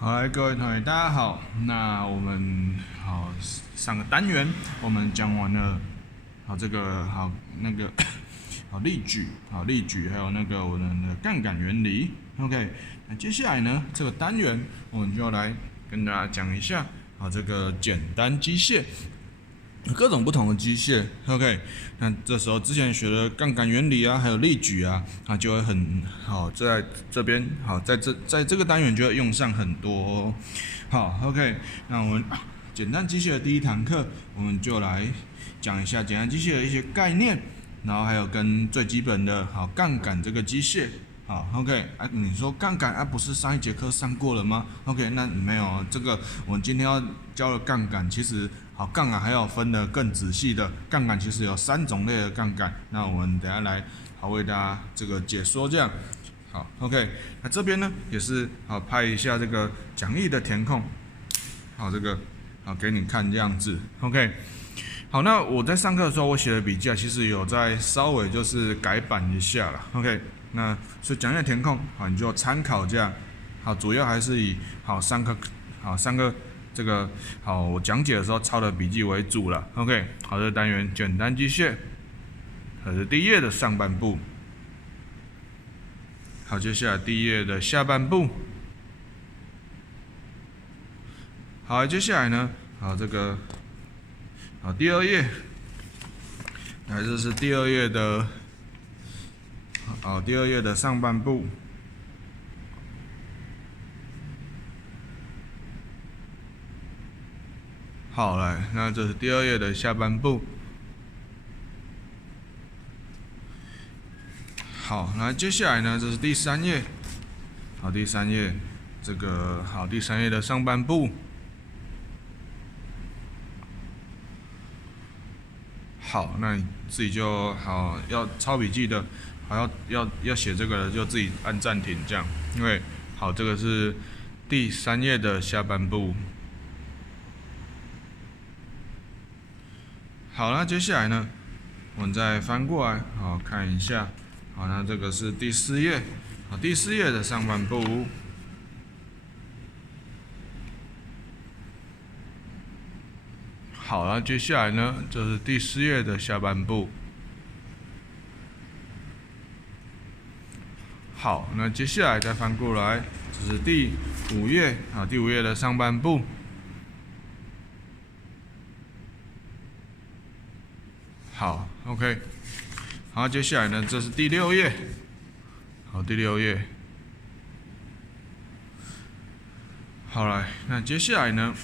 好，来各位同学，大家好。那我们上个单元我们讲完了这个例句还有我们的杠杆原理。OK， 那接下来呢这个单元我们就来跟大家讲一下这个简单机械。各种不同的机械 ，OK， 那这时候之前学的杠杆原理还有例举就会很好，在这边在这个单元就会用上很多。好 ，OK， 那我们简单机械的第一堂课，我们就来讲一下简单机械的一些概念，然后还有跟最基本的杠杆这个机械。好 ，OK， 你说杠杆不是上一节课上过了吗 ？OK， 那没有，这个我们今天要教的杠杆，其实杠杆还要分得更仔细的，杠杆其实有3种类的杠杆，那我们等一下来为大家这个解说这样。好 ，OK， 那这边呢也是拍一下这个讲义的填空，给你看这样子 ，OK。好，那我在上课的时候我写的笔记其实有在稍微就是改版一下啦 ，OK。那所以讲义的填空你就参考这样。好，主要还是以上课这个我讲解的时候抄的笔记为主了 ，OK。好，这个单元简单机械，这是第一页的上半部。好，接下来第一页的下半部。好，接下来呢，第二页，这是第二页的，第二页的上半部。好，来，那这是第二页的下半部。好，那接下来呢，这是第3页。好，第3页，第3页的上半部。好，那你自己就要抄笔记的，要写这个的就自己按暂停这样，因为这个是第3页的下半部。好，那接下来呢，我们再翻过来，看一下，那这个是第4页，第4页的上半部。好，那接下来呢，这是第4页的下半部。好，那接下来再翻过来，这是第5页，第5页的上半部。好 ，OK， 好，接下来呢，这是第6页，第6页。好来，那接下来呢，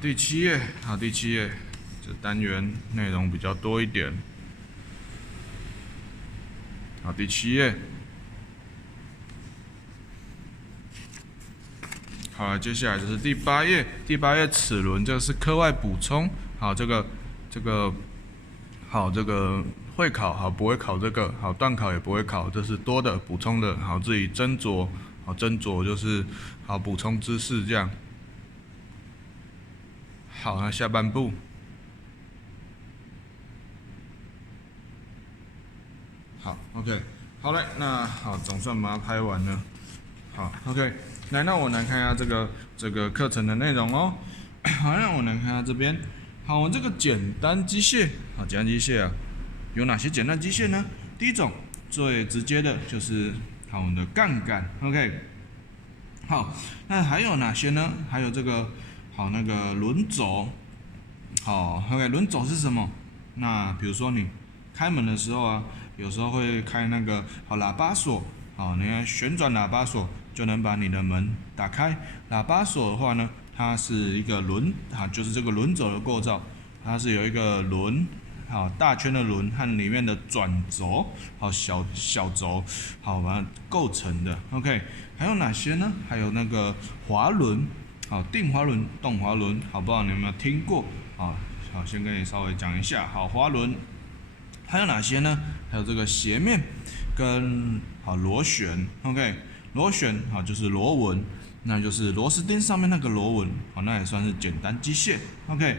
第7页，第7页，这单元内容比较多一点。好，第7页。好了，接下来就是第8页，第8页齿轮，这个是课外补充。好，这个会考，不会考这个，段考也不会考，这是多的补充的，自己斟酌，斟酌就是补充知识这样。好，那下半部。好 ，OK， 好嘞，那总算把它拍完了。好 ，OK， 那我来看一下这个课程的内容哦。好，那我来看一下这边。好，我这个简单机械，简单机械有哪些简单机械呢？第一种最直接的就是我们的杠杆 ，OK。好，那还有哪些呢？还有这个那个轮轴。好 ，OK， 轮轴是什么？那比如说你开门的时候有时候会开那个喇叭锁，你看旋转喇叭锁就能把你的门打开。喇叭锁的话呢，它是一个轮，就是这个轮轴的构造，它是有一个轮，大圈的轮和里面的转轴，小轴，把它构成的。OK， 还有哪些呢？还有那个滑轮，定滑轮、动滑轮，不知道你有没有听过？先跟你稍微讲一下。滑轮还有哪些呢？还有这个斜面跟螺旋 ，OK， 螺旋就是螺纹，那就是螺丝钉上面那个螺纹，那也算是简单机械 ，OK。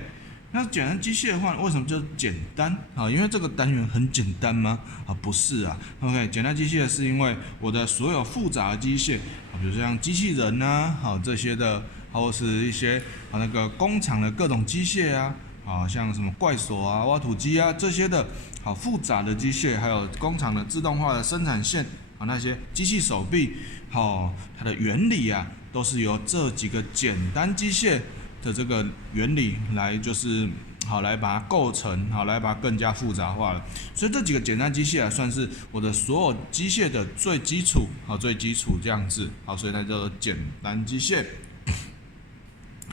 那简单机械的话，为什么就是简单？啊，因为这个单元很简单吗？啊，不是啊。OK， 简单机械是因为我的所有复杂的机械，比如说像机器人呐，好这些的，或是一些那个工厂的各种机械啊，啊像什么怪手啊、挖土机啊这些的，好复杂的机械，还有工厂的自动化的生产线啊那些机器手臂，好它的原理啊，都是由这几个简单机械的这个原理来就是好来把它构成，好来把它更加复杂化了。所以这几个简单机械啊，算是我的所有机械的最基础，好最基础这样子，好，所以它叫做简单机械。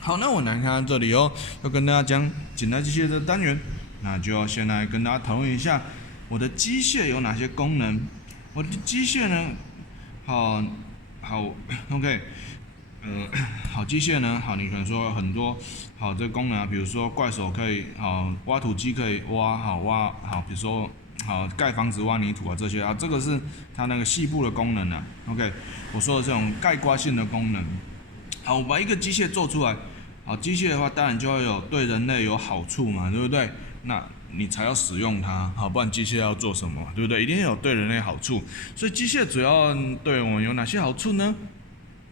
好，那我来看看这里哦，要跟大家讲简单机械的单元，那就要先来跟大家讨论一下我的机械有哪些功能。我的机械呢，好 ，OK。好机械呢，好，你可能说很多好这个功能啊，比如说怪手可以好挖土机可以挖好，比如说好盖房子挖泥土啊这些啊，这个是它那个细部的功能啊。OK， 我说的这种概括性的功能。好，我把一个机械做出来，好机械的话当然就要有对人类有好处嘛，对不对？那你才要使用它，好，不然机械要做什么，对不对？一定要有对人类好处。所以机械主要对我们有哪些好处呢？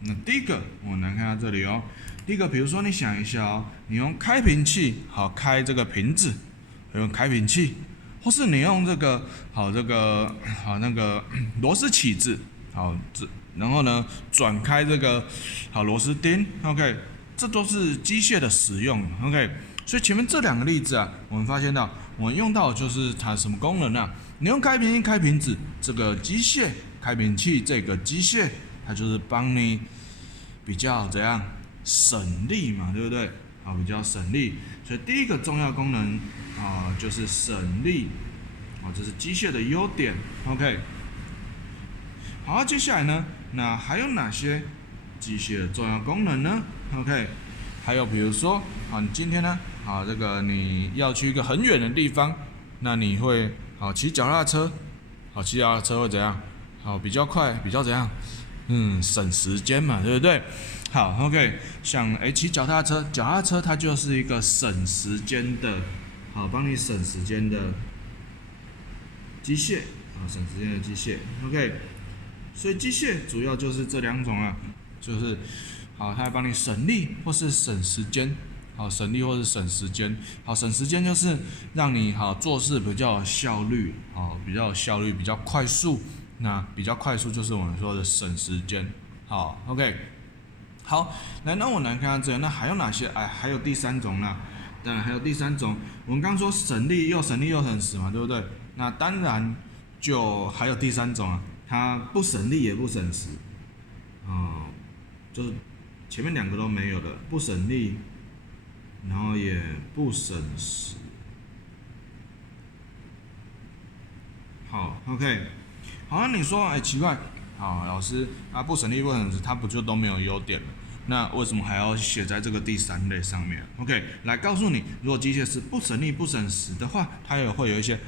那第一个，我们来看下这里哦。第一个，比如说你想一下哦，你用开瓶器好开这个瓶子，用开瓶器，或是你用这个那个螺丝起子好，然后呢转开这个好螺丝钉 ，OK， 这都是机械的使用 ，OK。所以前面这两个例子啊，我们发现到我们用到的就是它什么功能啊？你用开瓶器开瓶子，这个机械开瓶器这个机械，它就是帮你比较怎样省力嘛，对不对？好，比较省力。所以第一个重要功能啊，就是省力。好，这是机械的优点。OK。好，接下来呢，那还有哪些机械的重要功能呢 ？OK。还有比如说，好，你今天呢，好，这个你要去一个很远的地方，那你会好骑脚踏车，好骑脚踏车会怎样？好，比较快，比较怎样？省时间嘛，对不对？好 ，OK， 像骑脚踏车它就是一个省时间的，好，帮你省时间的机械，好，省时间的机械 ，OK。所以机械主要就是这两种啊，就是好，它会帮你省力或是省时间，好，省力或是省时间，好，省时间就是让你好做事比较有效率，好，比较有效率，比较快速。那比较快速就是我们说的省时间，好 ，OK， 好，那我来看看这个，那还有哪些？还有第三种啦，当然还有第三种，我们刚说省力又省时嘛，对不对？那当然就还有第三种啊，它不省力也不省时，就是前面两个都没有的，不省力，然后也不省时，好 ，OK。好像你说，奇怪，好，老师，不省力不省时，它不就都没有优点了？那为什么还要写在这个第三类上面 ？OK， 来告诉你，如果机械是不省力不省时的话，它也会有一些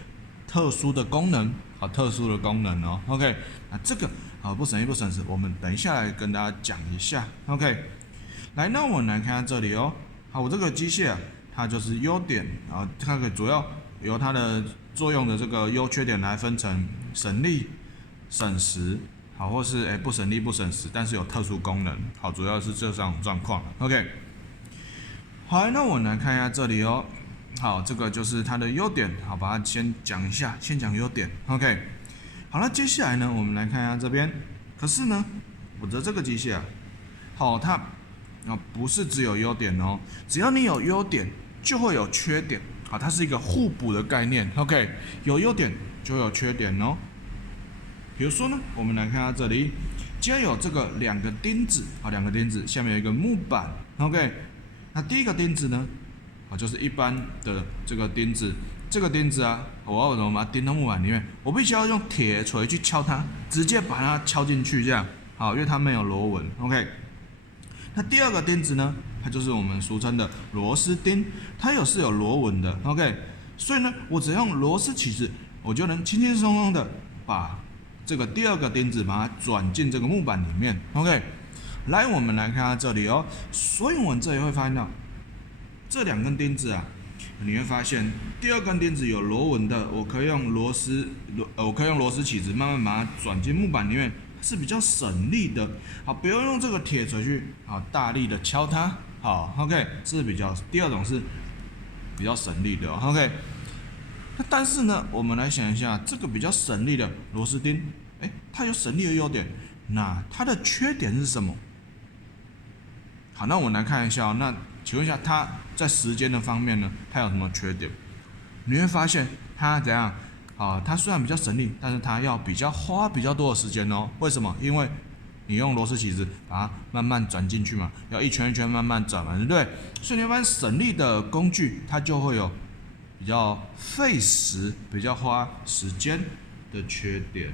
特殊的功能，好，特殊的功能哦。OK， 那这个好不省力不省时，我们等一下来跟大家讲一下。OK， 来，那我们来看看这里哦。好，我这个机械它就是优点，然后它可以主要由它的作用的这个优缺点来分成省力。省时，好，或是不省力不省时，但是有特殊功能，好，主要是这三种状况。OK， 好，那我们来看一下这里哦。好，这个就是它的优点，好，把它先讲一下，先讲优点。OK， 好了，接下来呢，我们来看一下这边。可是呢，我的这个机械啊，好，它不是只有优点哦，只要你有优点，就会有缺点，好，它是一个互补的概念。OK， 有优点就有缺点哦。比如说呢，我们来看下这里，既然有这个两个钉子，好，两个钉子下面有一个木板 ，OK， 那第一个钉子呢，就是一般的这个钉子，这个钉子啊，我要怎么把它钉到木板里面？我必须要用铁锤去敲它，直接把它敲进去，这样，好，因为它没有螺纹 ，OK。那第二个钉子呢，它就是我们俗称的螺丝钉，它是有螺纹的 ，OK。所以呢，我只要用螺丝起子，我就能轻轻松松的把这个第二个钉子把它转进这个木板里面 ，OK。来，我们来看下这里哦。所以我们这里会发现到，这两根钉子啊，你会发现第二根钉子有螺纹的，我可以用螺丝起子慢慢把它转进木板里面，是比较省力的。好，不用用这个铁锤去大力的敲它。好 ，OK， 这是第二种是比较省力的 ，OK。那但是呢，我们来想一下，这个比较省力的螺丝钉，它有省力的优点，那它的缺点是什么？好，那我们来看一下，那请问一下，它在时间的方面呢，它有什么缺点？你会发现它怎样？它虽然比较省力，但是它要花比较多的时间哦。为什么？因为你用螺丝起子把它慢慢转进去嘛，要一圈一圈慢慢转嘛，对不对？所以你会发现省力的工具，它就会有比较费时、比较花时间的缺点。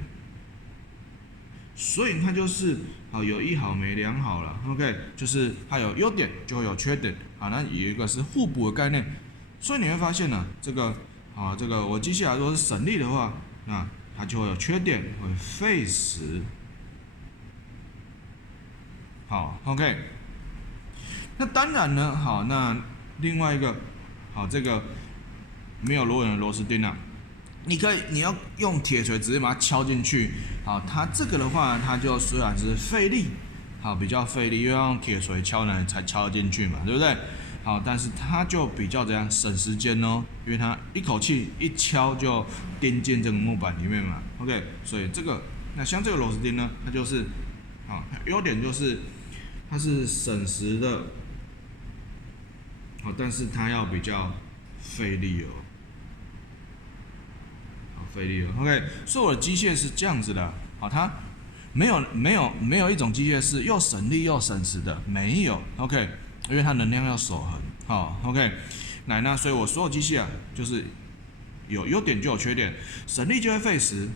所以它就是有一好没两好了 ，OK， 就是它有优点就会有缺点，那有一个是互补的概念，所以你会发现呢，这个我机械来说是省力的话，那它就会有缺点，会费时。好 ，OK， 那当然呢，好，那另外一个，这个没有螺纹的螺丝钉啊。你要用铁锤直接把它敲进去，它这个的话，它就虽然是费力，比较费力，因为要用铁锤敲呢才敲进去嘛，对不对？但是它就比较怎样省时间哦，因为它一口气一敲就钉进这个木板里面嘛 ，OK， 所以那像这个螺丝钉呢，它就是，优点就是它是省时的，但是它要比较费力哦。费力了 ，OK， 所以我的机械是这样子的，它没有一种机械是又省力又省时的，没有 ，OK， 因为它能量要守恒，好 ，OK， 那所以我所有机械就是有优点就有缺点，省力就会费时，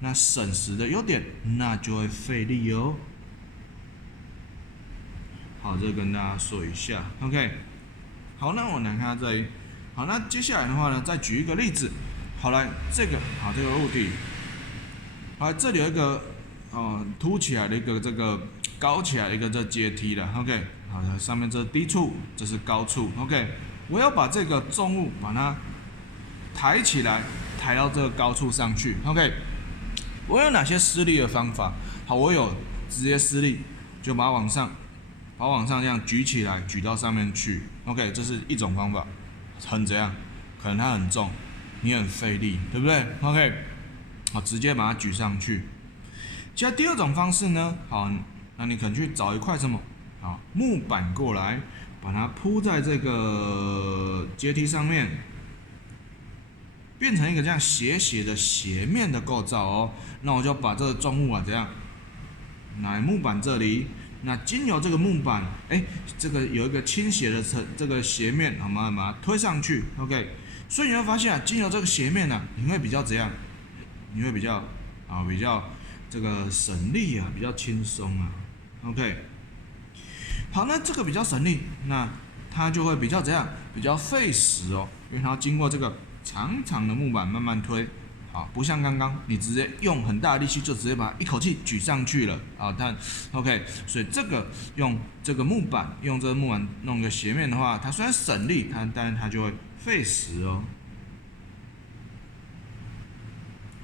那省时的优点那就会费力哦。好，这个跟大家说一下 ，OK， 好，那我来看这里，好，那接下来的话呢，再举一个例子。好，来这个物体，这里有一个凸起来的一个高起来的一个阶梯的 ，OK， 好，上面这是低处，这是高处 ，OK， 我要把这个重物把它抬起来，抬到这个高处上去 ，OK， 我有哪些施力的方法？好，我有直接施力，就把它往上这样举起来，举到上面去 ，OK， 这是一种方法，很怎样？可能它很重。你很费力，对不对 ？OK， 好，直接把它举上去。接下来第二种方式呢，好，那你可能去找一块什么，木板过来，把它铺在这个阶梯上面，变成一个这样斜的斜面的构造哦。那我就把这个重物怎样，拿来木板这里，那经由这个木板，这个有一个倾斜的这个斜面，好，慢慢把它推上去 ，OK。所以你会发现经由这个斜面你会比较怎样？你会比较这个省力比较轻松，OK。好，那这个比较省力，那它就会比较怎样？比较费时哦，因为它要经过这个长长的木板慢慢推，不像刚刚你直接用很大的力气就直接把它一口气举上去了但 OK， 所以这个用这个木板弄个斜面的话，它虽然省力，但是它就会费时哦。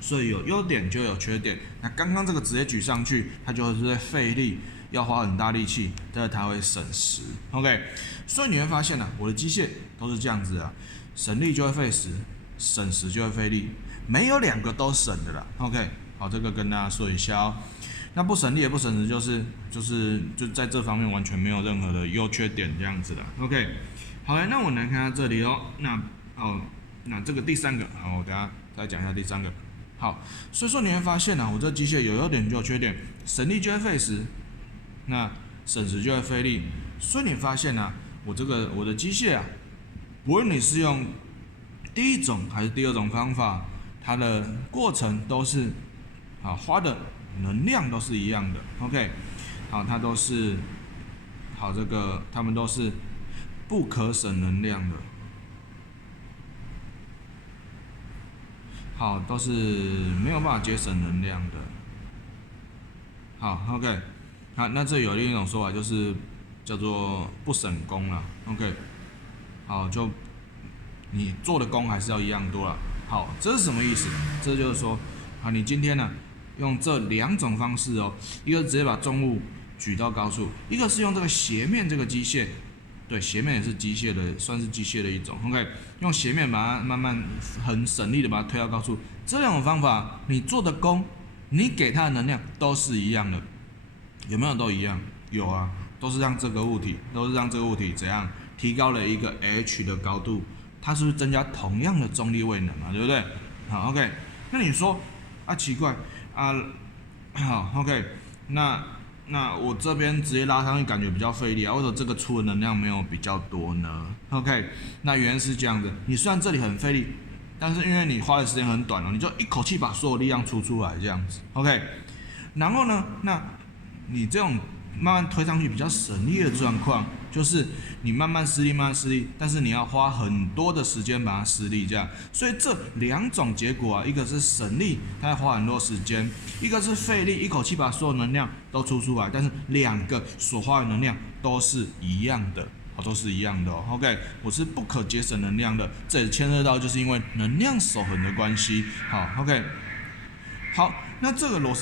所以有优点就有缺点。那刚刚这个直接举上去，它就是在费力，要花很大力气，但是它会省时。OK， 所以你会发现我的机械都是这样子省力就会费时，省时就会费力，没有两个都省的啦。OK， 好，这个跟大家说一下哦。那不省力也不省时，就在这方面完全没有任何的优缺点这样子的。OK， 好来，那我来看下这里哦。那这个第三个，好，我等下再讲一下第三个。好，所以说你会发现我这机械有优点就有缺点，省力就会费时，那省时就会费力。所以你发现我的机械不论你是用第一种还是第二种方法，它的过程都是花的能量都是一样的 ，OK， 好，它都是它们都是不可省能量的。好，都是没有办法节省能量的。好 ，OK， 好，那这有另一种说法，就是叫做不省工了 ，OK。好，就你做的功还是要一样多了。好，这是什么意思？这就是说，你今天呢用这2种方式哦，一个直接把重物举到高处，一个是用这个斜面这个机械，对，斜面也是机械的，算是机械的一种。OK， 用斜面把它慢慢很省力的把它推到高处，这2种方法，你做的功，你给它的能量都是一样的，有没有都一样？有啊，都是让这个物体怎样提高了一个 h 的高度。它是不是增加同样的重力位能嘛，对不对？好 ，OK， 那你说奇怪好 ，OK， 那我这边直接拉上去感觉比较费力啊，为什么这个出的能量没有比较多呢 ？OK， 那原因是这样的，你虽然这里很费力，但是因为你花的时间很短哦，你就一口气把所有力量出来这样子 ，OK， 然后呢，那你这种慢慢推上去比较省力的状况，就是你慢慢施力，但是你要花很多的时间把它施力，这样。所以这2种结果啊，一个是省力，它要花很多时间；一个是费力，一口气把所有能量都出来，但是2个所花的能量都是一样的，都是一样的哦。OK， 我是不可节省能量的，这也牵涉到就是因为能量守恒的关系。好 ，OK。好，那这2个螺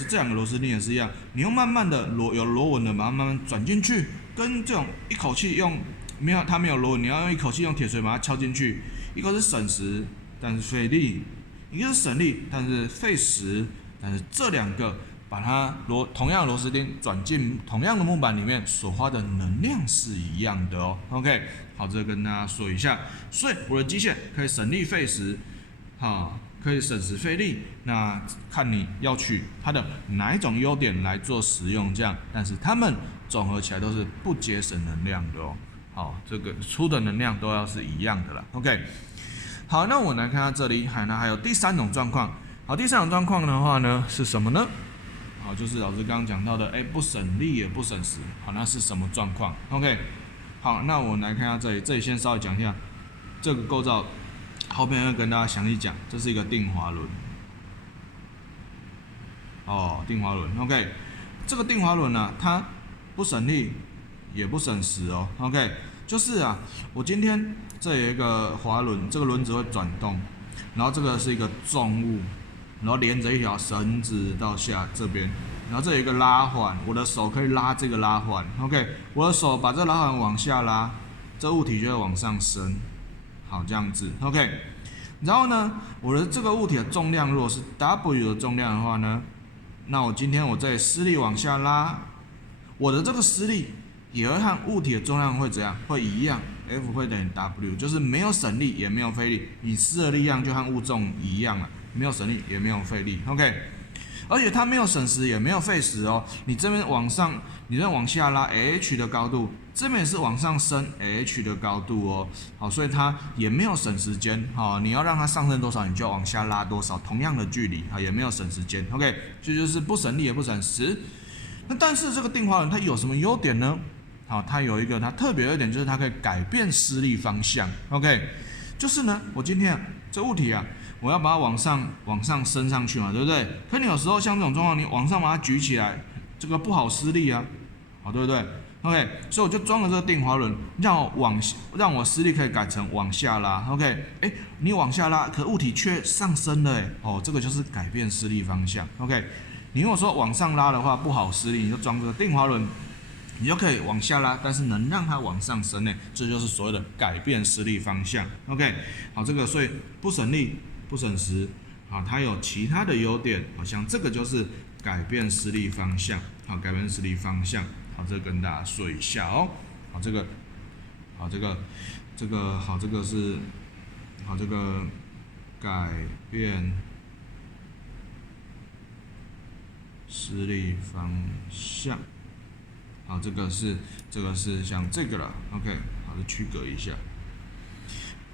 丝钉也是一样，你用慢慢的有螺纹的把它慢慢转进去，跟这种一口气用它没有螺纹，你要用一口气用铁锤把它敲进去，一个是省时但是费力，一个是省力但是费时，但是这2个把它同样的螺丝钉转进同样的木板里面所花的能量是一样的哦。OK， 好，这个跟大家说一下，所以我的机械可以省力费时，好。可以省时费力，那看你要取它的哪一种优点来做使用，这样，但是它们总合起来都是不节省能量的哦。好，这个出的能量都要是一样的啦。OK， 好，那我来看到这里，那还有第3种状况。好，第3种状况的话呢是什么呢？好，就是老师刚刚讲到的，不省力也不省时。好，那是什么状况 ？OK， 好，那我来看一下这里先稍微讲一下这个构造。后面会跟大家详细讲，这是一个定滑轮。定滑轮 ，OK， 这个定滑轮呢，它不省力也不省时哦 ，OK， 就是我今天这有一个滑轮，这个轮子会转动，然后这个是一个重物，然后连着一条绳子到下这边，然后这有一个拉环，我的手可以拉这个拉环 ，OK， 我的手把这个拉环往下拉，这物体就会往上升。好，这样子 ，OK。然后呢，我的这个物体的重量如果是 W 的重量的话呢，那我今天我这里施力往下拉，我的这个施力也会和物体的重量会怎样？会一样 ，F 会等于 W， 就是没有省力也没有费力，你施的力量就和物重一样了，没有省力也没有费力 ，OK。而且它没有省时也没有费时哦，你这边往上，你这边往下拉 h 的高度，这边也是往上升 h 的高度哦，好，所以它也没有省时间，好，你要让它上升多少，你就要往下拉多少，同样的距离，也没有省时间 ，OK， 这就是不省力也不省时。那但是这个定滑轮它有什么优点呢？好，它有一个它特别的优点就是它可以改变施力方向 ，OK， 就是呢，我今天这物体我要把它往上升上去嘛，对不对？可你有时候像这种状况，你往上把它举起来，这个不好施力啊，好，对不对 ？OK， 所以我就装了这个定滑轮，让我施力可以改成往下拉 ，OK， 你往下拉，可物体却上升了，这个就是改变施力方向 ，OK。你如果说往上拉的话不好施力，你就装这个定滑轮，你就可以往下拉，但是能让它往上升呢，这就是所谓的改变施力方向 ，OK。好，这个所以不省力。不省时，好，它有其他的优点，好像这个就是改变施力方向，好，改变施力方向，好，这个跟大家说一下哦，好，这个是，好，这个改变施力方向，好，这个是像这个了 ，OK， 好，就区隔一下。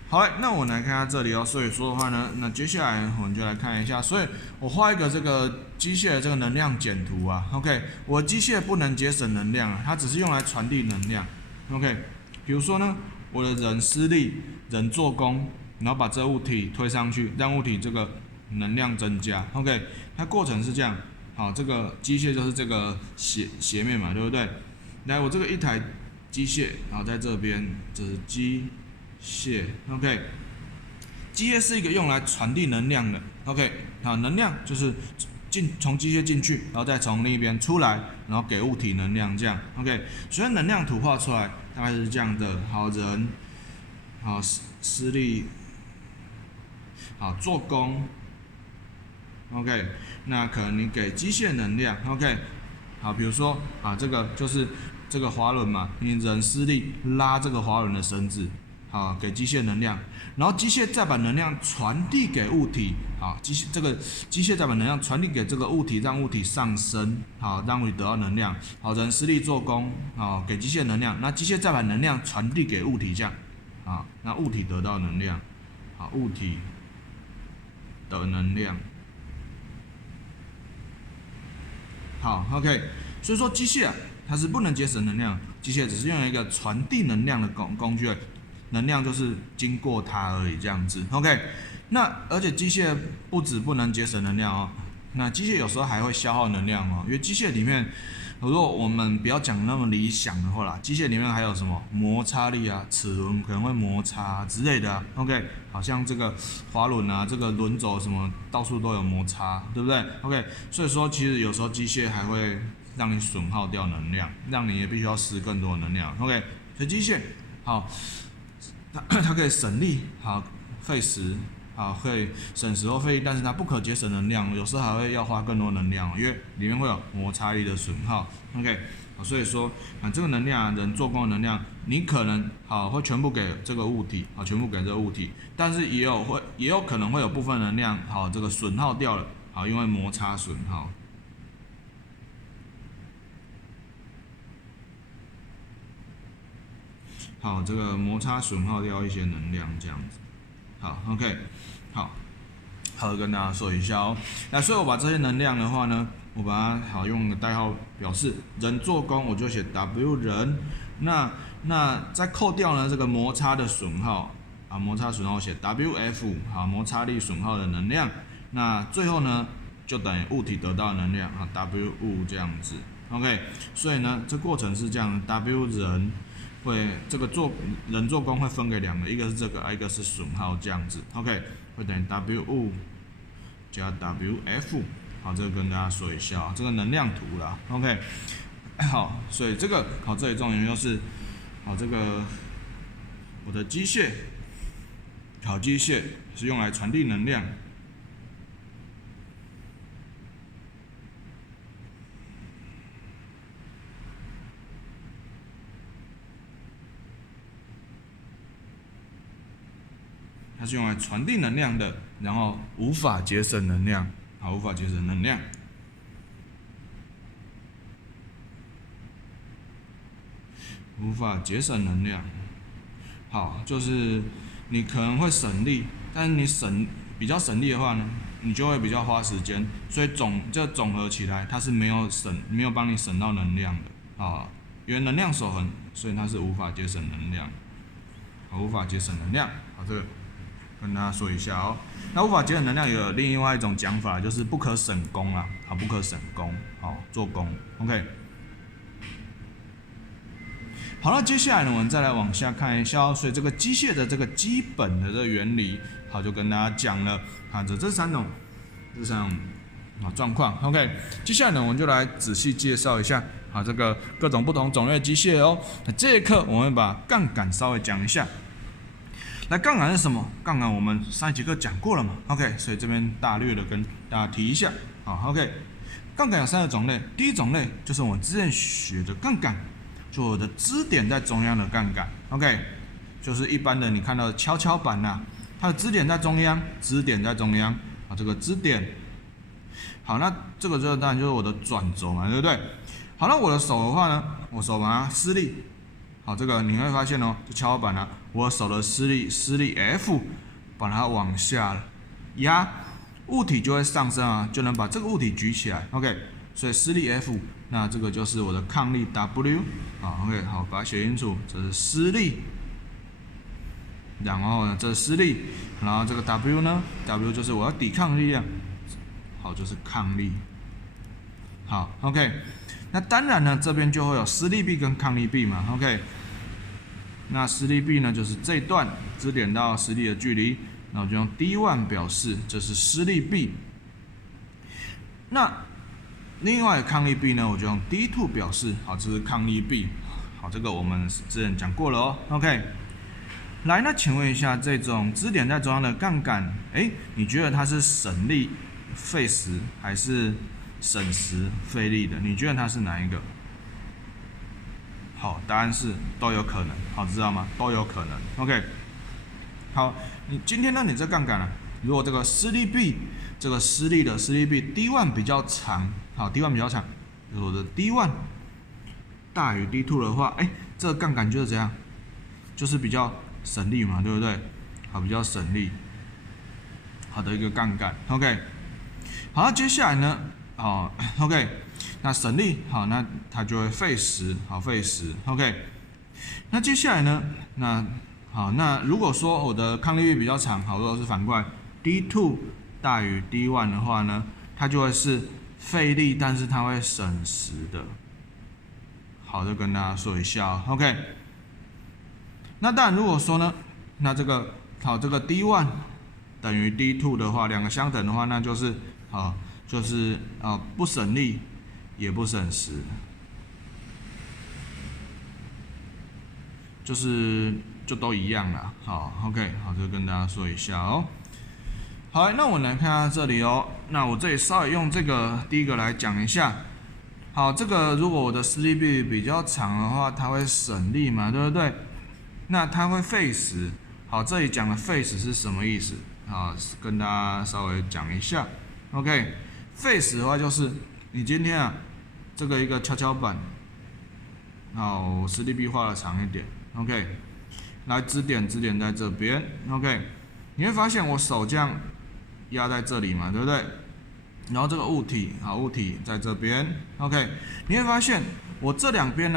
好，那我来看下这里哦。所以说的话呢，那接下来我们就来看一下。所以我画一个这个机械的这个能量简图啊。OK， 我机械不能节省能量啊，它只是用来传递能量。OK， 比如说呢，我的人施力，人做功，然后把这物体推上去，让物体这个能量增加。OK， 它过程是这样。好，这个机械就是这个斜面嘛，对不对？来，我这个一台机械，然后在这边，这是机械 ，OK，机械是一个用来传递能量的 ，OK， 好，能量就是从机械进去，然后再从另一边出来，然后给物体能量，这样 ，OK， 所以能量图画出来大概是这样的，好人，好施力，好做工 ，OK， 那可能你给机械能量 ，OK， 好，比如说这个就是这个滑轮嘛，你人施力拉这个滑轮的绳子。好，给机械能量，然后机械再把能量传递给物体，好，这个机械再把能量传递给这个物体，让物体上升，好，让物体得到能量，好，人施力做工，好，给机械能量，那机械再把能量传递给物体，这样，好，那物体得到能量，好，物体的能量，好 ，OK， 所以说机械它是不能节省能量，机械只是用一个传递能量的工具。能量就是经过它而已，这样子 ，OK。那而且机械不止不能节省能量哦，那机械有时候还会消耗能量哦，因为机械里面，如果我们不要讲那么理想的话啦，机械里面还有什么摩擦力啊，齿轮可能会摩擦之类的 ，OK。好像这个滑轮啊，这个轮轴什么到处都有摩擦，对不对 ？OK。所以说其实有时候机械还会让你损耗掉能量，让你也必须要使更多的能量 ，OK。所以机械好。它可以省力，好费时，好可以省时或费力，但是它不可节省能量，有时候还会要花更多能量，因为里面会有摩擦力的损耗。OK， 所以说这个能量人做工的能量，你可能会全部给这个物体，全部给这个物体，但是也有可能会有部分能量这个损耗掉了，因为摩擦损耗。好，这个摩擦损耗掉一些能量，这样子。好 ，OK， 好，跟大家说一下哦。那所以我把这些能量的话呢，我把它用个代号表示，人做工我就写 W 人。那再扣掉呢这个摩擦的损耗摩擦损耗我写 WF 摩擦力损耗的能量。那最后呢就等于物体得到的能量W 这样子。OK， 所以呢这过程是这样的 ，W 人。会这个人做工会分给两个，一个是这个，一个是损耗这样子 ，OK， 会等于 W 加 WF， 好，这个跟大家说一下，这个能量图啦 ，OK， 好，所以这个这里重点就是这个我的机械，机械是用来传递能量。它是用来传递能量的，然后无法节省能量，无法节省能量。无法节省能量，好，就是你可能会省力，但是你比较省力的话呢，你就会比较花时间，所以总合起来，它是没有帮你省到能量的因为能量守恒，所以它是无法节省能量，无法节省能量，这个。跟大家说一下哦，那无法节省能量有另外一种讲法，就是不可省工啦，不可省工，做工 ，OK。好了，接下来呢，我们再来往下看一下，所以这个机械的这个基本的这个原理，就跟大家讲了，这三种状况 ，OK。接下来呢，我们就来仔细介绍一下，这个各种不同种类机械哦。那这一课我们把杠杆稍微讲一下。那杠杆是什么？杠杆我们上一节课讲过了嘛 ，OK， 所以这边大略的跟大家提一下，好 ，OK。杠杆有3个种类，第一种类就是我们之前学的杠杆，就我的支点在中央的杠杆 ，OK， 就是一般的你看到的跷跷板它的支点在中央，这个支点，好，那这个当然就是我的转轴嘛，对不对？好，那我的手的话呢，我手把它施力。好，这个你会发现这跷跷板我手的施力 F， 把它往下压，物体就会上升就能把这个物体举起来 ，OK， 所以施力 F， 那这个就是我的抗力 W， OK， 好，把它写清楚，这是施力，然后呢，这是施力，然后这个 W 呢 ，W 就是我要抵抗力量，好，就是抗力，好 ，OK。那当然呢，这边就会有施力臂跟抗力臂嘛 ，OK。那施力臂呢，就是这一段支点到施力的距离，那我就用 D1 表示这是施力臂。那另外抗力臂呢，我就用 D2 表示，好，这是抗力臂。好，这个我们之前讲过了哦。OK， 来，那请问一下，这种支点在中央的杠杆，你觉得它是省力费时还是省时费力的？你觉得它是哪一个？好，答案是都有可能。好，知道吗？都有可能。OK， 好，你今天呢，你这杠杆呢，如果这个施力臂，这个施力臂 D1 比较长，好 ，D1 比较长，就是我的 D1 大于 D2 的话，这个杠杆就是怎样？就是比较省力嘛，对不对？好，比较省力，好的一个杠杆。OK， 好，接下来呢，好 ，OK， 那省力，好，那它就会费时，好，费时。OK， 那接下来呢，那如果说我的抗力臂比较长，好，如果是反过来 D2 大于 D1 的话呢，它就会是费力，但是它会省时的。好，就跟大家说一下哦 ，OK。那当然，如果说呢，那这个好，这个 D1 等于 D2 的话，两个相等的话，那就是就是不省力也不省时，就都一样啦。好 ，OK， 好，就跟大家说一下哦。好，那我来看下这里哦。那我这里稍微用这个第一个来讲一下。好，这个如果我的施力臂比较长的话，它会省力嘛，对不对？那它会费时。好，这里讲的费时是什么意思？好，跟大家稍微讲一下。OK， 费时的话就是你今天这个一个跷跷板，好，施力臂画的长一点。OK， 来支点在这边。OK， 你会发现我手这样压在这里嘛，对不对？然后这个物体在这边 ，OK， 你会发现我这两边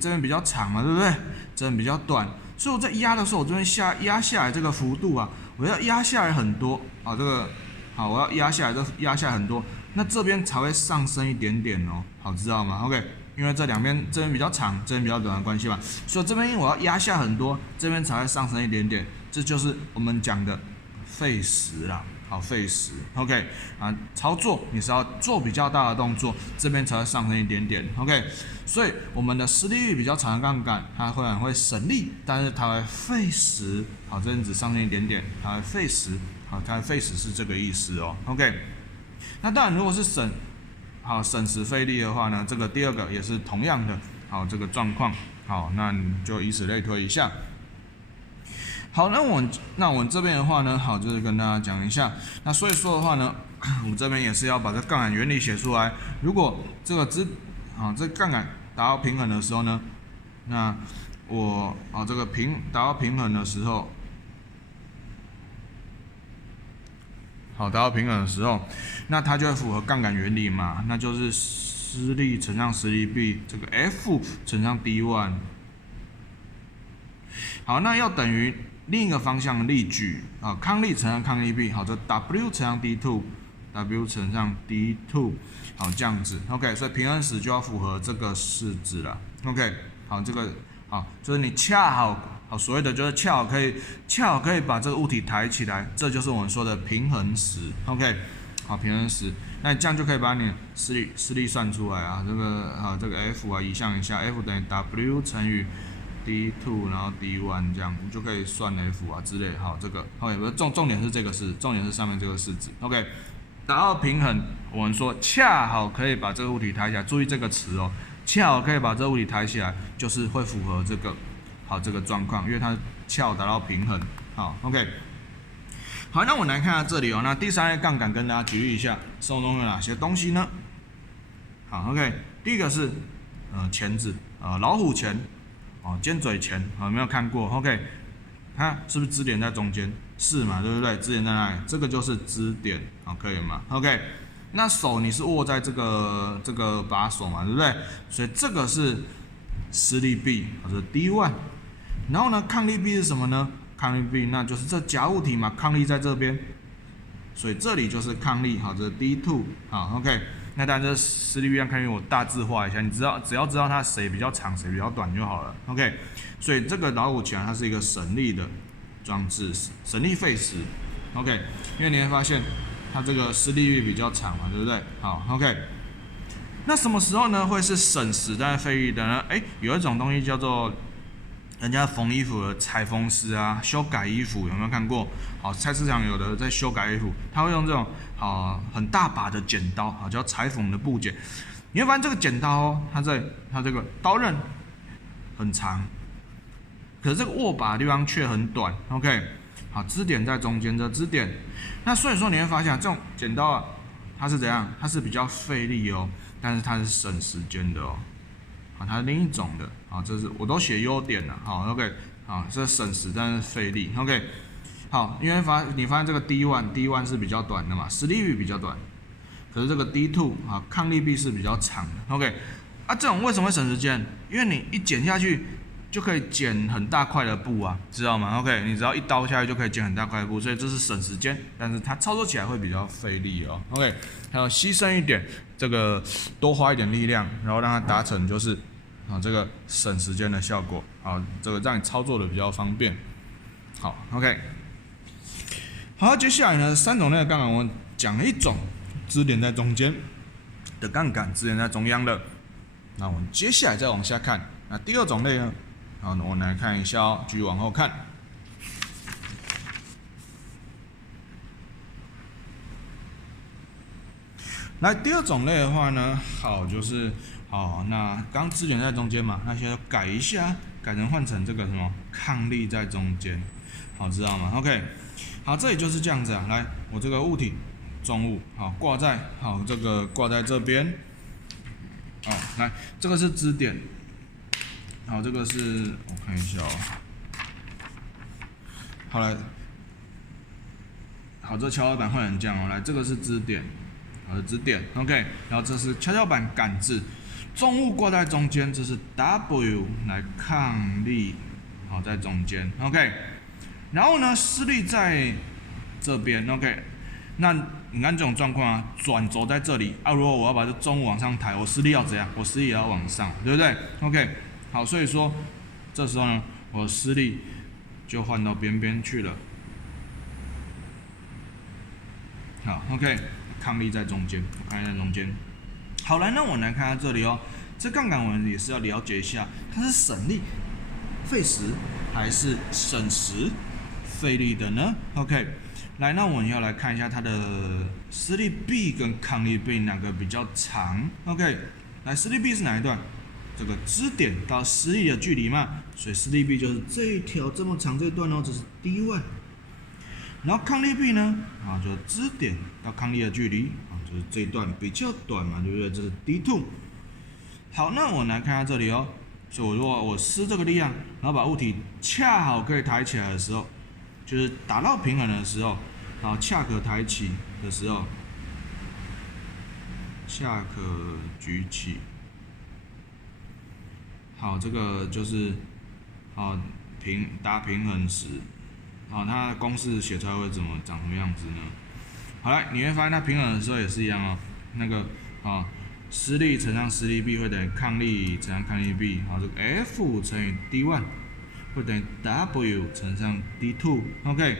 这边比较长嘛，对不对？这边比较短，所以我在压的时候，我这边压下来这个幅度我要压下来很多，我要压下来很多，那这边才会上升一点点哦，好，知道吗 ？OK， 因为这边比较长，这边比较短的关系嘛，所以这边因为我要压下很多，这边才会上升一点点，这就是我们讲的费时啦。好，费时 ，OK， 操作你是要做比较大的动作，这边才会上升一点点 ，OK， 所以我们的施力臂比较长的杠杆，它会省力，但是它会费时，好，这边只上升一点点，它会费时，好，它会费时是这个意思哦 ，OK， 那当然如果是省时费力的话呢，这个第二个也是同样的，好，这个状况，好，那你就以此类推一下。好，那我这边的话呢，好，就是跟大家讲一下。那所以说的话呢，我们这边也是要把这杠杆原理写出来。如果这个这杠杆达到平衡的时候呢，那我这个达到平衡的时候，达到平衡的时候，那它就会符合杠杆原理嘛，那就是施力乘上施力臂，这个 F 乘上 D1。好，那要等于另一个方向的力矩抗力乘上抗力臂，好，这 W 乘上 D2，W 乘上 D2， 好，这样子 ，OK， 所以平衡时就要符合这个式子了 ，OK， 好，这个好，就是你恰好所谓的就是恰好可以把这个物体抬起来，这就是我们说的平衡时 ，OK， 好，平衡时，那你这样就可以把你的施力算出来这个 F 移项一下 ，F 等于 W 乘以D2， 然后 D1 这样，你就可以算 F 之类。好，这个 OK， 不是重点是这个式，重点是上面这个式子。OK， 达到平衡，我们说恰好可以把这个物体抬起来，注意这个词哦，恰好可以把这个物体抬起来，就是会符合这个这个状况，因为它恰好达到平衡。好 ，OK。好，那我来看下这里哦。那第三类杠杆跟大家举例一下，使用中有哪些东西呢？好 ，OK， 第一个是钳子，老虎钳。尖嘴钳，有没有看过 ？OK， 它是不是支点在中间？是嘛，对不对？支点在哪里？这个就是支点，可以吗 ？OK， 那手你是握在这个把手嘛，对不对？所以这个是施力臂，或者 D1。然后呢，抗力臂是什么呢？抗力臂那就是这夹物体嘛，抗力在这边，所以这里就是抗力，好，这是 D2， 好 ，OK。那当然，这施力臂抗力我大致化一下，你只要知道它谁比较长，谁比较短就好了。OK， 所以这个老虎钳它是一个省力的，装置，省力费时。OK， 因为你会发现它这个施力率比较长嘛，对不对？好 ，OK。那什么时候呢会是省时但费力的呢？有一种东西叫做人家缝衣服的裁缝师啊，修改衣服有没有看过？好，菜市场有的在修改衣服，他会用这种很大把的剪刀，叫裁缝的部件。你会发现这个剪刀它这个刀刃很长，可是这个握把的地方却很短。OK， 好，支点在中间，这支点。那所以说你会发现这种剪刀啊，它是怎样？它是比较费力哦，但是它是省时间的哦。好，它是另一种的。好，这是我都写优点了。好 ，OK， 好，这省时但是费力。OK， 好，因为你发现这个 D1 是比较短的嘛，施力率比较短，可是这个 D2 啊，抗力臂是比较长的。OK， 啊，这种为什么会省时间？因为你一剪下去就可以剪很大块的布啊，知道吗 ？OK， 你只要一刀下去就可以剪很大块的布，所以这是省时间，但是它操作起来会比较费力哦。OK， 还有牺牲一点这个多花一点力量，然后让它达成就是这个省时间的效果。好，这个让你操作的比较方便。好 ，OK。好，接下来呢，3种类的杠杆，我讲了一种支点在中间的杠杆，支点在中央的。那我们接下来再往下看，那第2种类呢？好，我们来看一下哦，继续往后看。来，第2种类的话呢，好，就是那刚支点在中间嘛，那现在改一下，换成这个什么抗力在中间，好，知道吗 ？OK， 好，这里就是这样子啊。来，我这个物体重物，好，挂在这边，好，来，这个是支点。好，这个是我看一下哦。好来，好，这跷跷板会很降哦。来，这个是支点，好的支点 ，OK。然后这是跷跷板杆子，重物挂在中间，这是 W 来抗力，好在中间 ，OK。然后呢，施力在这边 ，OK。那你看这种状况啊，转轴在这里啊，如果我要把这重物往上抬，我施力要怎样？我施力也要往上，对不对 ？OK。好，所以说这时候呢，我施力就换到边边去了。好 ，OK， 抗力在中间，我看在中间。好，来，那我来看下这里哦。这杠杆我们也是要了解一下，它是省力费时还是省时费力的呢 ？OK， 来，那我们要来看一下它的施力臂跟抗力臂哪个比较长 ？OK， 来，施力臂是哪一段？这个支点到施力的距离嘛，所以施力臂就是这一条这么长这一段哦，这是 D1。然后抗力臂呢，就是支点到抗力的距离，就是这一段比较短嘛，对不对？这是 D2。好，那我来看下这里哦，所以如果我施这个力量，然后把物体恰好可以抬起来的时候，就是达到平衡的时候，恰可抬起的时候，恰可举起。好，这个就是达平衡时，它的公式写出来会长什么样子呢？好来，你会发现它平衡的时候也是一样哦，那个施力乘上施力臂会等于抗力乘上抗力臂，这个 F 乘以 D1 会等于 W 乘上 D2，OK，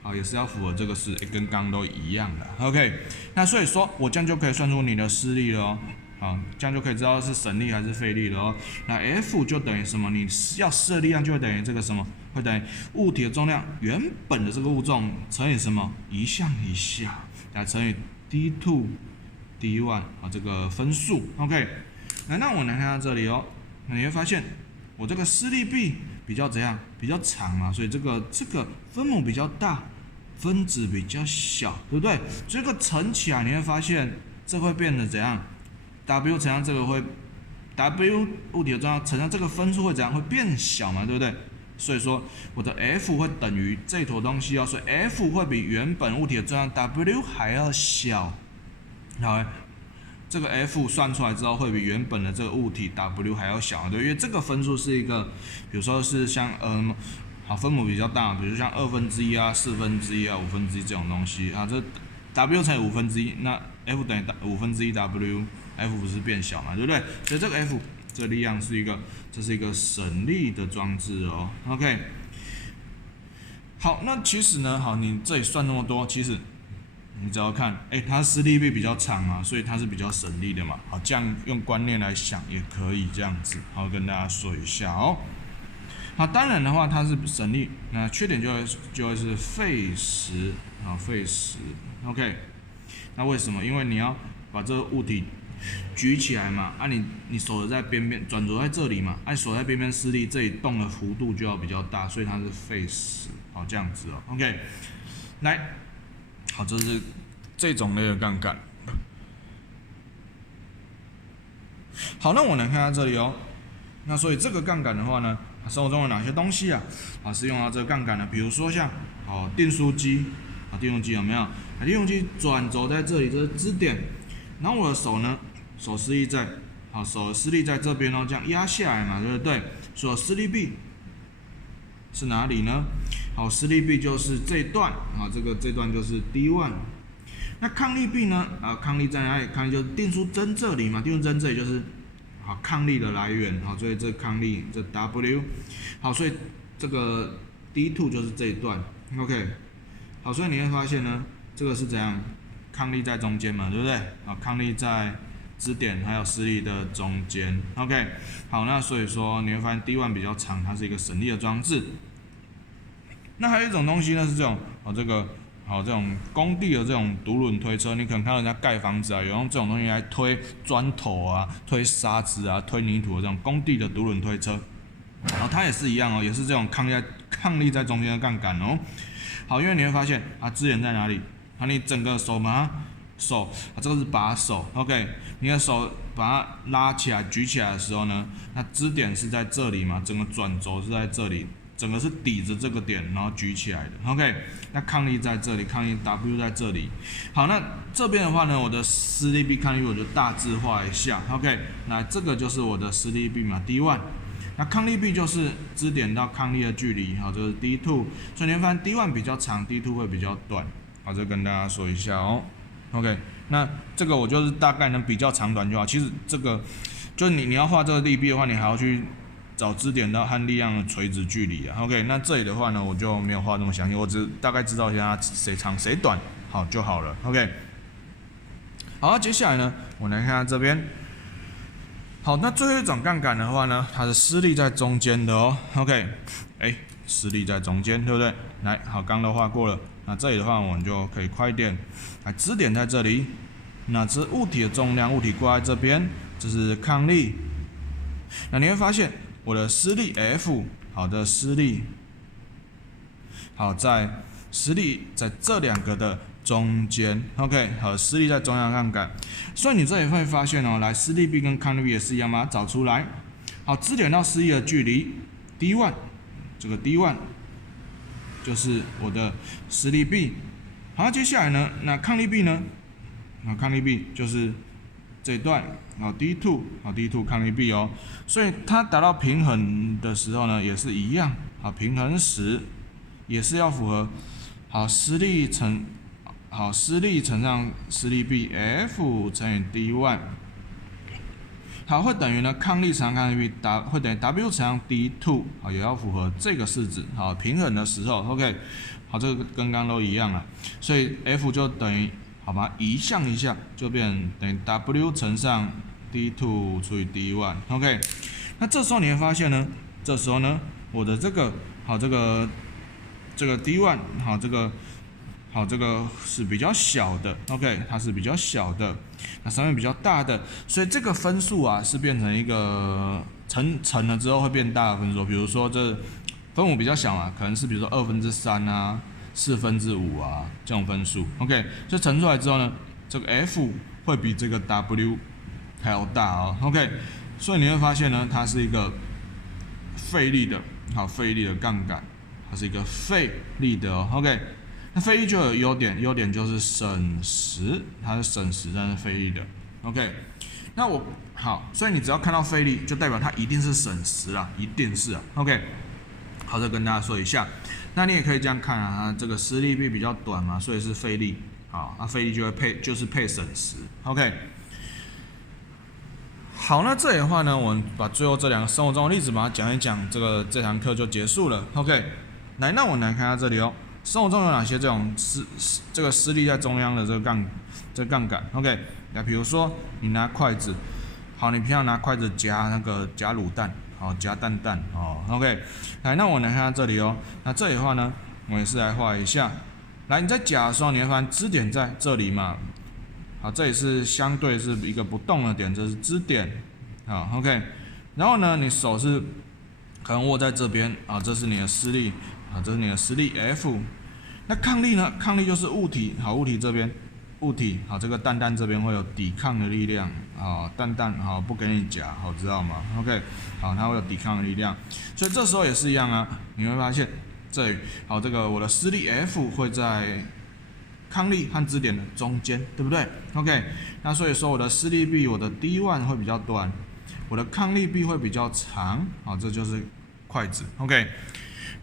好，也是要符合这个式，跟刚刚都一样的 ，OK， 那所以说我这样就可以算出你的施力了哦。好，这样就可以知道是省力还是费力了哦。那 F 就等于什么？你要施的力量就会等于这个什么？会等于物体的重量原本的这个物重乘以什么？一项以下，来乘以 D2 D1 这个分数 OK。那我来看到这里哦，那你会发现我这个施力臂比较怎样？比较长嘛，所以这个分母比较大，分子比较小，对不对？这个乘起来你会发现这会变得怎样？ W 乘上这个会 W 物体的重量乘上这个分数会怎样？会变小嘛，对不对？所以说我的 F 会等于这坨东西哦，所以 F 会比原本物体的重量 W 还要小。好，这个 F 算出来之后会比原本的这个物体 W 还要小，对，因为这个分数是一个，比如说是像分母比较大，比如像1/2啊、1/4啊、1/5这种东西啊，这 W 乘以1/5，那 F 等于1/5 W。F 不是变小嘛，对不对？所以这个 F 这个力量这是一个省力的装置哦。OK，好，那其实呢，好，你这里算那么多，其实你只要看，它施力臂比较长嘛，所以它是比较省力的嘛。好，这样用观念来想也可以这样子。好，跟大家说一下哦。好，当然的话，它是省力，那缺点就会是费时，好，费时。OK， 那为什么？因为你要把这个物体举起来嘛，你手在边边，转轴在这里嘛，手在边边施力，这里动的幅度就要比较大，所以它是费时。好，这样子哦。OK， 来，好，这是这种类的杠杆。好，那我来看下这里哦。那所以这个杠杆的话呢？生活中有哪些东西啊？是用到这个杠杆的，比如说像订书机，订书机有没有？订书机转轴在这里，这是支点，然后我的手呢，手施力在，手的施力在这边哦，这样压下来嘛，对不对？所以施力臂是哪里呢？好，施力臂就是这一段，这段就是 D1。那抗力臂呢？抗力在哪里？抗力就是订书针这里嘛，订书针这里就是。好，抗力的来源，好，所以这抗力这 W， 好，所以这个 D2 就是这一段 ，OK， 好，所以你会发现呢，这个是怎样？抗力在中间嘛，对不对？好，抗力在支点还有施力的中间 ，OK， 好，那所以说你会发现 D1 比较长，它是一个省力的装置。那还有一种东西呢是这种，这种工地的这种独轮推车，你可能看到人家盖房子啊，有用这种东西来推砖头啊、推沙子啊、推泥土的这种工地的独轮推车，然后它也是一样哦，也是这种抗力在中间的杠杆哦。好，因为你会发现支点在哪里？你整个手嘛，这个是把手 ，OK， 你的手把它拉起来、举起来的时候呢，那支点是在这里嘛，整个转轴是在这里。整个是抵着这个点，然后举起来的 ，OK。那抗力在这里，抗力 W 在这里。好，那这边的话呢，我的施力臂、抗力臂我就大致画一下 ，OK。那这个就是我的施力臂嘛 ，D1。那抗力臂就是支点到抗力的距离，好，这是 D2。所以你会发现 D1 比较长 ，D2 会比较短。好，这跟大家说一下哦 ，OK。那这个我就是大概能比较长短就好。其实这个就是你要画这个力臂的话，你还要去。找支点到和力量的垂直距离啊 ，OK， 那这里的话呢，我就没有画那么详细，我只大概知道一下谁长谁短，好就好了 ，OK。好，接下来呢，我来看看这边。好，那最后一种杠杆的话呢，它是施力在中间的哦 ，OK， 施力在中间，对不对？来，好，刚都画过了，那这里的话我们就可以快一点，支点在这里，那这物体的重量，物体挂在这边，这是抗力，那你会发现。我的施力 F， 好的施力，好在施力在这两个的中间 ，OK， 好，施力在中央杠杆，所以你这里会发现哦，来施力臂跟抗力臂也是一样，把它找出来。好，支点到施力的距离 D1， 这个 D1 就是我的施力臂。好，接下来呢，那抗力臂呢？那抗力臂就是这一段。好 ，D2， 好 ，D2 抗力臂哦，所以它达到平衡的时候呢，也是一样，好，平衡时也是要符合，好，施力乘上施力臂 F 乘以 D1， 好，会等于呢抗力乘上抗力臂会等于 W 乘上 D2， 好，也要符合这个式子，好，平衡的时候 ，OK， 好，这个跟刚刚都一样了，所以 F 就等于，好吧，移项一下就变成等于 W 乘上D2 除以 D1， OK， 那这时候你会发现呢，这时候呢，我的这个这个 D1 这个是比较小的 ，OK， 它是比较小的，那上面比较大的，所以这个分数啊是变成一个乘了之后会变大的分数，比如说这分母比较小嘛，可能是比如说3/2啊、5/4啊这种分数 ，OK， 就乘出来之后呢，这个 F 会比这个 W还要大哦 ，OK， 所以你会发现呢，它是一个费力的，费力的杠杆，它是一个费力的哦 ，OK， 那费力就有优点，优点就是省时，它是省时但是费力的 ，OK， 那所以你只要看到费力，就代表它一定是省时啦，一定是啊 ，OK， 好，再跟大家说一下，那你也可以这样看啊，这个施力臂比较短嘛，所以是费力，好，那费力就会配省时 ，OK。好，那这里的话呢，我们把最后这两个生活中的例子把它讲一讲，这堂课就结束了。OK，来，那我们来看一下这里哦，生活中有哪些这种这个施力在中央的这个杠杆 ？OK， 那比如说你拿筷子，好，你平常拿筷子夹夹卤蛋，好，夹蛋哦 ，OK， 来，那我来看下这里哦，那这里的话呢，我也是来画一下，来，你在夹的时候，你会发现支点在这里嘛，好，这里是相对是一个不动的点，这是支点，好 ，OK， 然后呢，你手是可能握在这边啊，这是你的施力。啊，这是你的施力 F， 那抗力呢？抗力就是物体，好，物体这边，物体，好，这个蛋这边会有抵抗的力量，啊，蛋好不给你夹，好，知道吗 ？OK， 好，它会有抵抗的力量，所以这时候也是一样啊，你会发现这里，好，这个我的施力 F 会在抗力和支点的中间，对不对 ？OK， 那所以说我的施力臂，我的D1会比较短，我的抗力臂会比较长，好，这就是筷子 ，OK。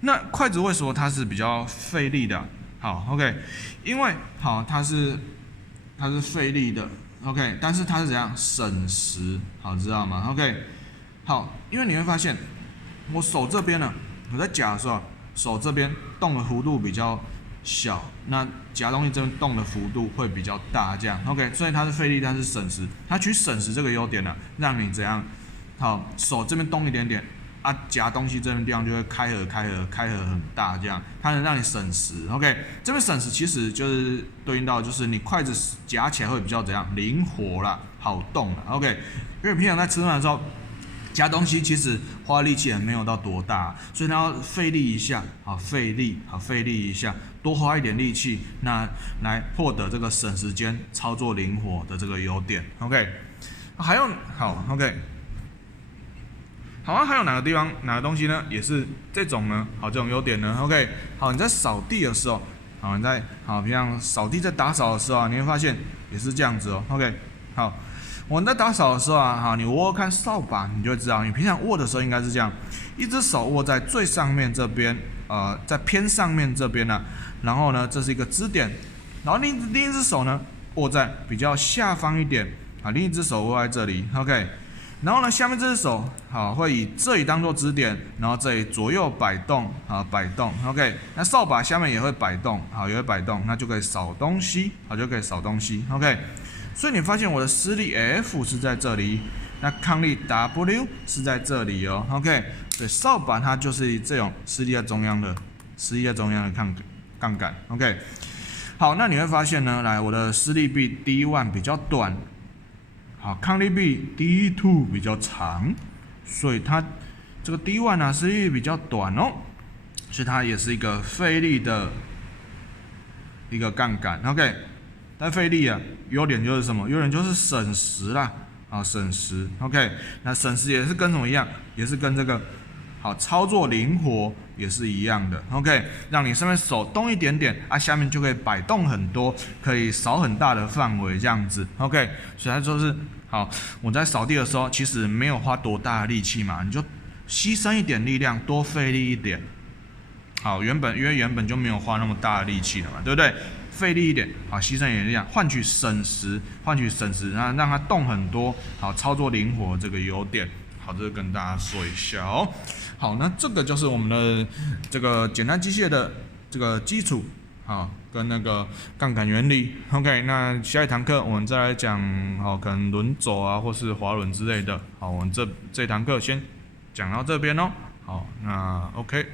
那筷子为什么它是比较费力的？好 ，OK， 因为好它是费力的 ，OK， 但是它是怎样省时？好，知道吗 ？OK， 好，因为你会发现我手这边呢，我在夹的时候，手这边动的幅度比较小，那夹东西这边动的幅度会比较大，这样 ，OK， 所以它是费力，但是省时，它取省时这个优点呢，让你怎样？好，手这边动一点点。啊，夹东西这边地方就会开合很大，这样它能让你省时。OK， 这边省时其实就是对应到就是你筷子夹起来会比较怎样灵活啦，好动啦。OK， 因为平常在吃饭的时候夹东西其实花力气也没有到多大，所以它要费力一下，好费力一下，多花一点力气，那来获得这个省时间、操作灵活的这个优点。OK， 还有好 OK。好啊，还有哪个地方、哪个东西呢？也是这种呢？好，这种优点呢 ？OK， 好，你在扫地的时候，好，你在好，平常扫地在打扫的时候啊，你会发现也是这样子哦。OK， 好，我们在打扫的时候啊，好，你握看扫把，你就会知道，你平常握的时候应该是这样，一只手握在最上面这边，在偏上面这边呢，然后呢，这是一个支点，然后另一只手呢握在比较下方一点，啊，另一只手握在这里 ，OK。然后呢，下面这只手好会以这里当做支点，然后这里左右摆动，好摆动 ，OK。那扫把下面也会摆动，好也会摆动，那就可以扫东西，好就可以扫东西 ，OK。所以你发现我的施力 F 是在这里，那抗力 W 是在这里哦 ，OK。所以扫把它就是这种施力在中央的杠杆 ，OK。好，那你会发现呢，来我的施力臂 D1 比较短。好，抗力臂 D2 比较长，所以它这个 D1 啊施力比较短哦，所以它也是一个费力的一个杠杆 ，OK。但费力啊，优点就是什么？优点就是省时啦，啊省时 ，OK。那省时也是跟什么一样？也是跟这个好操作灵活也是一样的 ，OK。让你上面手动一点点啊，下面就可以摆动很多，可以扫很大的范围这样子 ，OK。所以它就是。好，我在扫地的时候，其实没有花多大的力气嘛，你就牺牲一点力量，多费力一点。好，因为原本就没有花那么大的力气了嘛，对不对？费力一点，好，牺牲一点力量，换取省时，然后让它动很多，好，操作灵活这个优点。好，这个跟大家说一下哦。好，那这个就是我们的这个简单机械的这个基础。好，跟那个杠杆原理 ，OK， 那下一堂课我们再来讲，好，可能轮轴啊，或是滑轮之类的。好，我们这堂课先讲到这边哦。好，那 OK。